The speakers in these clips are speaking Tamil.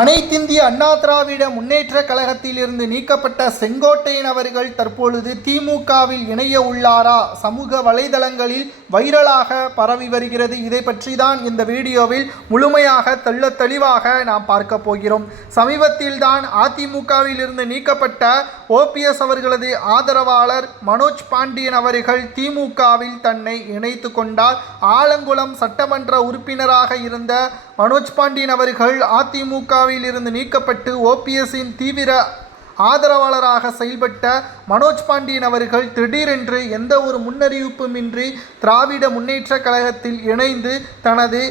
அனைத்திந்திய அண்ணா திராவிட முன்னேற்ற கழகத்திலிருந்து நீக்கப்பட்ட செங்கோட்டையன் அவர்கள் தற்பொழுது திமுகவில் இணைய உள்ளாரா? சமூக வலைதளங்களில் வைரலாக பரவி வருகிறது. இதை பற்றி தான் இந்த வீடியோவில் முழுமையாக தெளிவாக நாம் பார்க்க போகிறோம். சமீபத்தில் தான் அதிமுகவில் இருந்து நீக்கப்பட்ட ஓபிஎஸ் அவர்களது ஆதரவாளர் மனோஜ் பாண்டியன் அவர்கள் திமுகவில் தன்னை இணைத்து கொண்டார். ஆலங்குளம் சட்டமன்ற உறுப்பினராக இருந்த மனோஜ் பாண்டியன் அவர்கள் அதிமுகவில் இருந்து நீக்கப்பட்டு ஓபிஎஸ்ஸின் தீவிர ஆதரவாளராக செயல்பட்ட மனோஜ் பாண்டியன் அவர்கள் திடீரென்று எந்த ஒரு முன்னறிவிப்புமின்றி திராவிட முன்னேற்ற கழகத்தில் இணைந்து தனது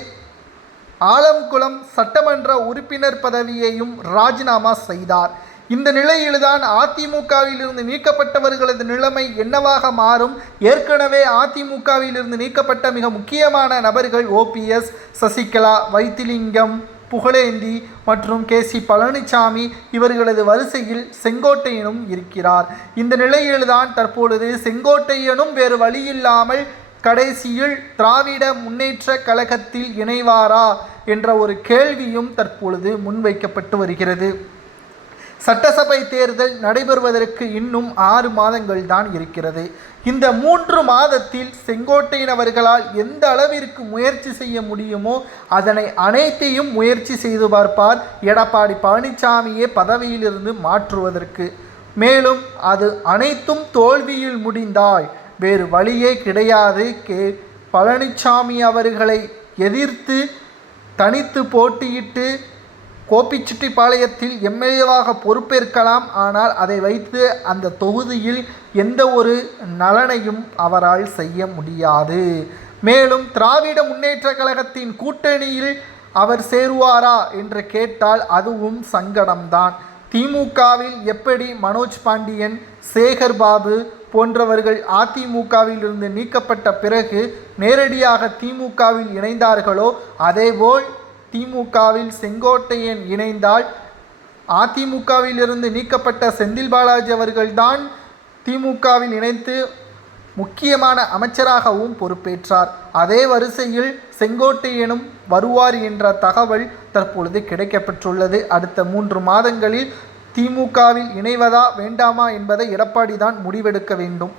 ஆலங்குளம் சட்டமன்ற உறுப்பினர் பதவியையும் ராஜினாமா செய்தார். இந்த நிலையில்தான் அதிமுகவில் இருந்து நீக்கப்பட்டவர்களது நிலைமை என்னவாக மாறும்? ஏற்கனவே அதிமுகவில் இருந்து நீக்கப்பட்ட மிக முக்கியமான நபர்கள் ஓபிஎஸ், சசிகலா, வைத்திலிங்கம், புகழேந்தி மற்றும் கே.சி. பழனிசாமி இவர்களது வரிசையில் செங்கோட்டையனும் இருக்கிறார். இந்த நிலையில்தான் தற்பொழுது செங்கோட்டையனும் வேறு வழியில்லாமல் கடைசியில் திராவிட முன்னேற்ற கழகத்தில் இணைவாரா என்ற ஒரு கேள்வியும் தற்பொழுது முன்வைக்கப்பட்டு வருகிறது. சட்டசபை தேர்தல் நடைபெறுவதற்கு இன்னும் 6 மாதங்கள் தான் இருக்கிறது. இந்த 3 மாதத்தில் செங்கோட்டையன் அவர்களால் எந்த அளவிற்கு முயற்சி செய்ய முடியுமோ அதனை அனைத்தையும் முயற்சி செய்து பார்ப்பார் எடப்பாடி பழனிசாமியை பதவியிலிருந்து மாற்றுவதற்கு. மேலும் அது அனைத்தும் தோல்வியில் முடிந்தால் வேறு வழியே கிடையாது. பழனிசாமி அவர்களை எதிர்த்து தனித்து போட்டியிட்டு கோபிச்செட்டிப்பாளையத்தில் எம்எல்ஏவாக பொறுப்பேற்கலாம். ஆனால் அதை வைத்து அந்த தொகுதியில் எந்த ஒரு நலனையும் அவரால் செய்ய முடியாது. மேலும் திராவிட முன்னேற்ற கழகத்தின் கூட்டணியில் அவர் சேருவாரா என்று கேட்டால் அதுவும் சங்கடம்தான். திமுகவில் எப்படி மனோஜ் பாண்டியன், சேகர் பாபு போன்றவர்கள் அதிமுகவில் இருந்து நீக்கப்பட்ட பிறகு நேரடியாக திமுகவில் இணைந்தார்களோ அதேபோல் திமுகவில் செங்கோட்டையன் இணைந்தால் அதிமுகவில் இருந்து நீக்கப்பட்ட செந்தில் பாலாஜி அவர்கள்தான் திமுகவில் இணைத்து முக்கியமான அமைச்சராகவும் பொறுப்பேற்றார். அதே வரிசையில் செங்கோட்டையனும் வருவார் என்ற தகவல் தற்பொழுது கிடைக்கப்பெற்றுள்ளது. அடுத்த 3 மாதங்களில் திமுகவில் இணைவதா வேண்டாமா என்பதை எடப்பாடி தான் முடிவெடுக்க வேண்டும்.